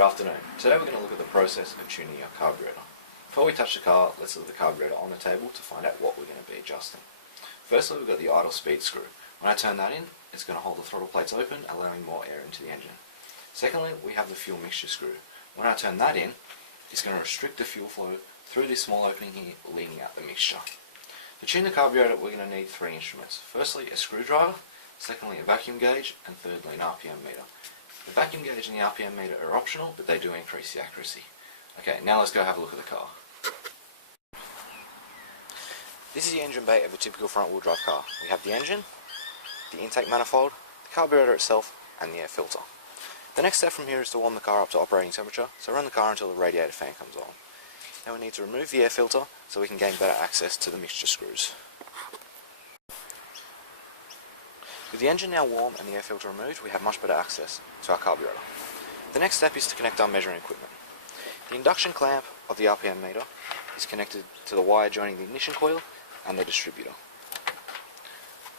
Good afternoon. Today we're going to look at the process of tuning our carburetor. Before we touch the car, let's leave the carburetor on the table to find out what we're going to be adjusting. Firstly, we've got the idle speed screw. When I turn that in, it's going to hold the throttle plates open, allowing more air into the engine. Secondly, we have the fuel mixture screw. When I turn that in, it's going to restrict the fuel flow through this small opening here, leaning out the mixture. To tune the carburetor, we're going to need three instruments. Firstly, a screwdriver, secondly a vacuum gauge, and thirdly an RPM meter. The vacuum gauge and the RPM meter are optional, but they do increase the accuracy. Okay, now let's go have a look at the car. This is the engine bay of a typical front-wheel drive car. We have the engine, the intake manifold, the carburetor itself, and the air filter. The next step from here is to warm the car up to operating temperature, so run the car until the radiator fan comes on. Now we need to remove the air filter so we can gain better access to the mixture screws. With the engine now warm and the air filter removed, we have much better access to our carburetor. The next step is to connect our measuring equipment. The induction clamp of the RPM meter is connected to the wire joining the ignition coil and the distributor.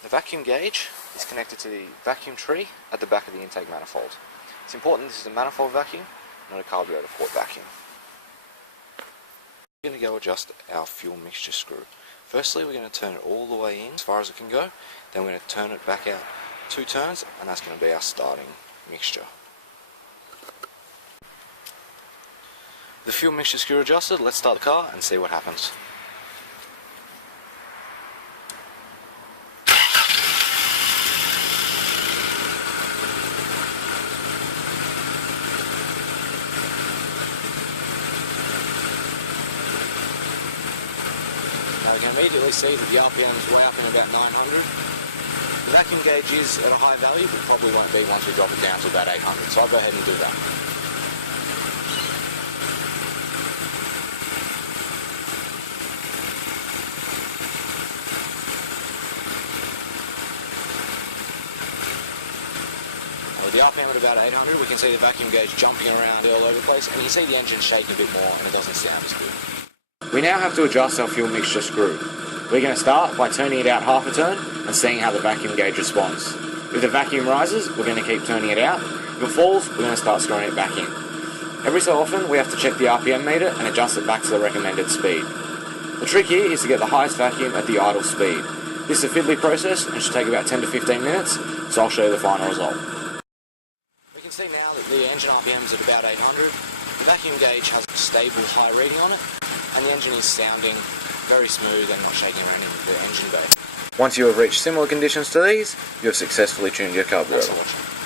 The vacuum gauge is connected to the vacuum tree at the back of the intake manifold. It's important this is a manifold vacuum, not a carburetor port vacuum. We're going to go adjust our fuel mixture screw. Firstly, we're going to turn it all the way in as far as it can go, then we're going to turn it back out 2 turns, and that's going to be our starting mixture. The fuel mixture screw adjusted, let's start the car and see what happens. Now we can immediately see that the RPM is way up in about 900. The vacuum gauge is at a high value, but probably won't be once we drop it down to about 800, so I'll go ahead and do that. With the RPM at about 800, we can see the vacuum gauge jumping around all over the place, and you can see the engine shaking a bit more, and it doesn't sound as good. We now have to adjust our fuel mixture screw. We're going to start by turning it out half a turn and seeing how the vacuum gauge responds. If the vacuum rises, we're going to keep turning it out. If it falls, we're going to start screwing it back in. Every so often, we have to check the RPM meter and adjust it back to the recommended speed. The trick here is to get the highest vacuum at the idle speed. This is a fiddly process and should take about 10 to 15 minutes, so I'll show you the final result. We can see now that the engine RPM is at about 800. The vacuum gauge has a stable high reading on it, and the engine is sounding very smooth and not shaking around in the engine bay. Once you have reached similar conditions to these, you have successfully tuned your carburetor. Thanks for watching.